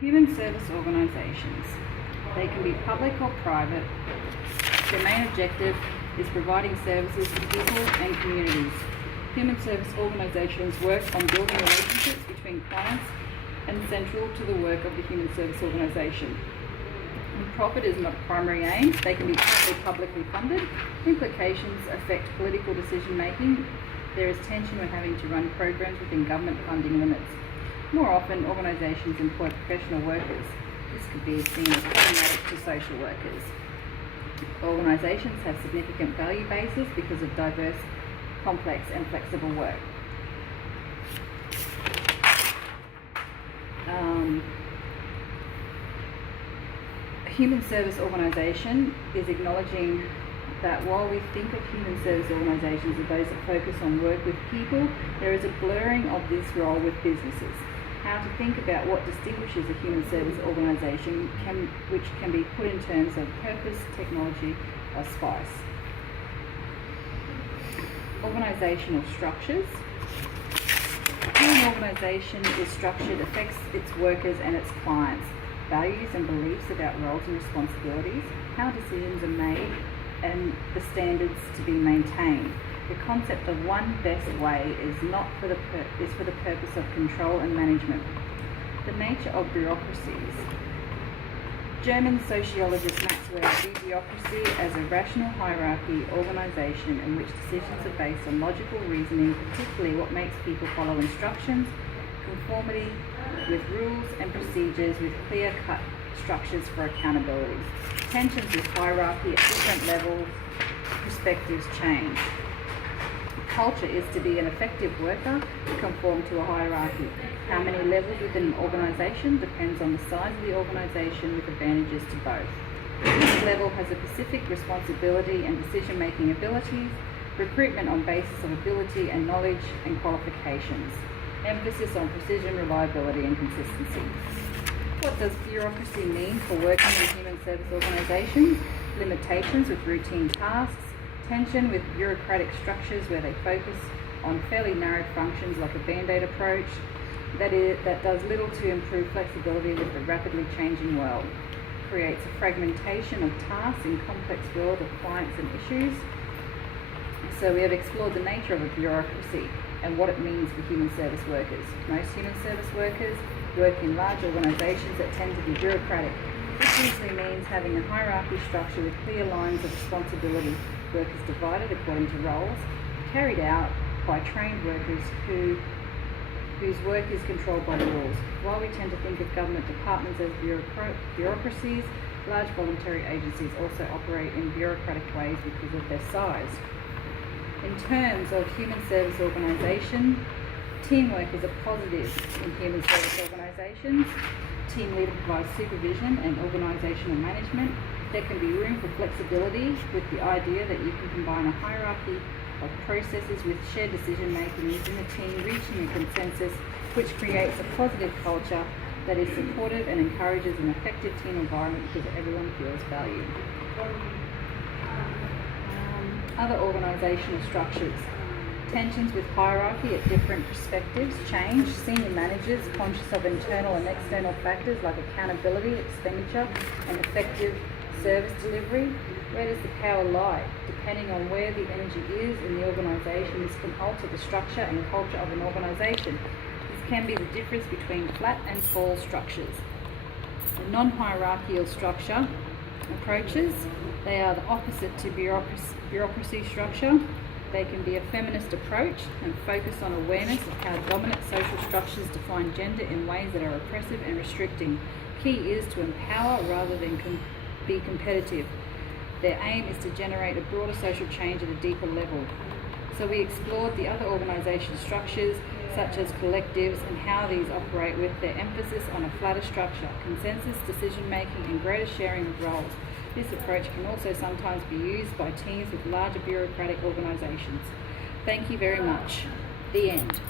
Human service organisations. They can be public or private. Their main objective is providing services to people and communities. Human service organisations work on building relationships between clients and central to the work of the human service organisation. And profit is not a primary aim. They can be partly publicly funded. Implications affect political decision making. There is tension when having to run programs within government funding limits. More often, organisations employ professional workers. This could be seen as problematic to social workers. Organisations have significant value bases because of diverse, complex and flexible work. Human service organisation is acknowledging that while we think of human service organisations as those that focus on work with people, there is a blurring of this role with businesses. How to think about what distinguishes a human service organisation which can be put in terms of purpose, technology or spice. Organisational structures. How an organisation is structured affects its workers and its clients. Values and beliefs about roles and responsibilities, how decisions are made and the standards to be maintained. The concept of one best way is for the purpose of control and management. The nature of bureaucracies. German sociologist Max Weber viewed bureaucracy as a rational hierarchy organisation in which decisions are based on logical reasoning, particularly what makes people follow instructions, conformity with rules and procedures with clear-cut structures for accountability. Tensions with hierarchy at different levels, perspectives change. Culture is to be an effective worker to conform to a hierarchy. How many levels within an organisation depends on the size of the organisation with advantages to both. Each level has a specific responsibility and decision-making abilities, recruitment on basis of ability and knowledge and qualifications. Emphasis on precision, reliability and consistency. What does bureaucracy mean for working in human service organisations? Limitations with routine tasks, tension with bureaucratic structures where they focus on fairly narrow functions like a band-aid approach that does little to improve flexibility with the rapidly changing world. Creates a fragmentation of tasks in complex world of clients and issues. So we have explored the nature of a bureaucracy and what it means for human service workers. Most human service workers work in large organisations that tend to be bureaucratic. This usually means having a hierarchy structure with clear lines of responsibility, work is divided according to roles, carried out by trained workers whose work is controlled by the rules. While we tend to think of government departments as bureaucracies, large voluntary agencies also operate in bureaucratic ways because of their size. In terms of human service organisation, teamwork is a positive in human service organisations. Team leader provides supervision and organisational management. There can be room for flexibility with the idea that you can combine a hierarchy of processes with shared decision making within the team, reaching a consensus which creates a positive culture that is supportive and encourages an effective team environment because everyone feels valued. Other organisational structures. Tensions with hierarchy at different perspectives change. Senior managers conscious of internal and external factors like accountability, expenditure and effective service delivery. Where does the power lie? Depending on where the energy is in the organisation, this can alter the structure and culture of an organisation. This can be the difference between flat and tall structures. The non-hierarchical structure approaches, they are the opposite to bureaucracy structure. They can be a feminist approach and focus on awareness of how dominant social structures define gender in ways that are oppressive and restricting. Key is to empower rather than be competitive. Their aim is to generate a broader social change at a deeper level. So we explored the other organisation structures such as collectives and how these operate with their emphasis on a flatter structure, consensus, decision making and greater sharing of roles. This approach can also sometimes be used by teams with larger bureaucratic organisations. Thank you very much. The end.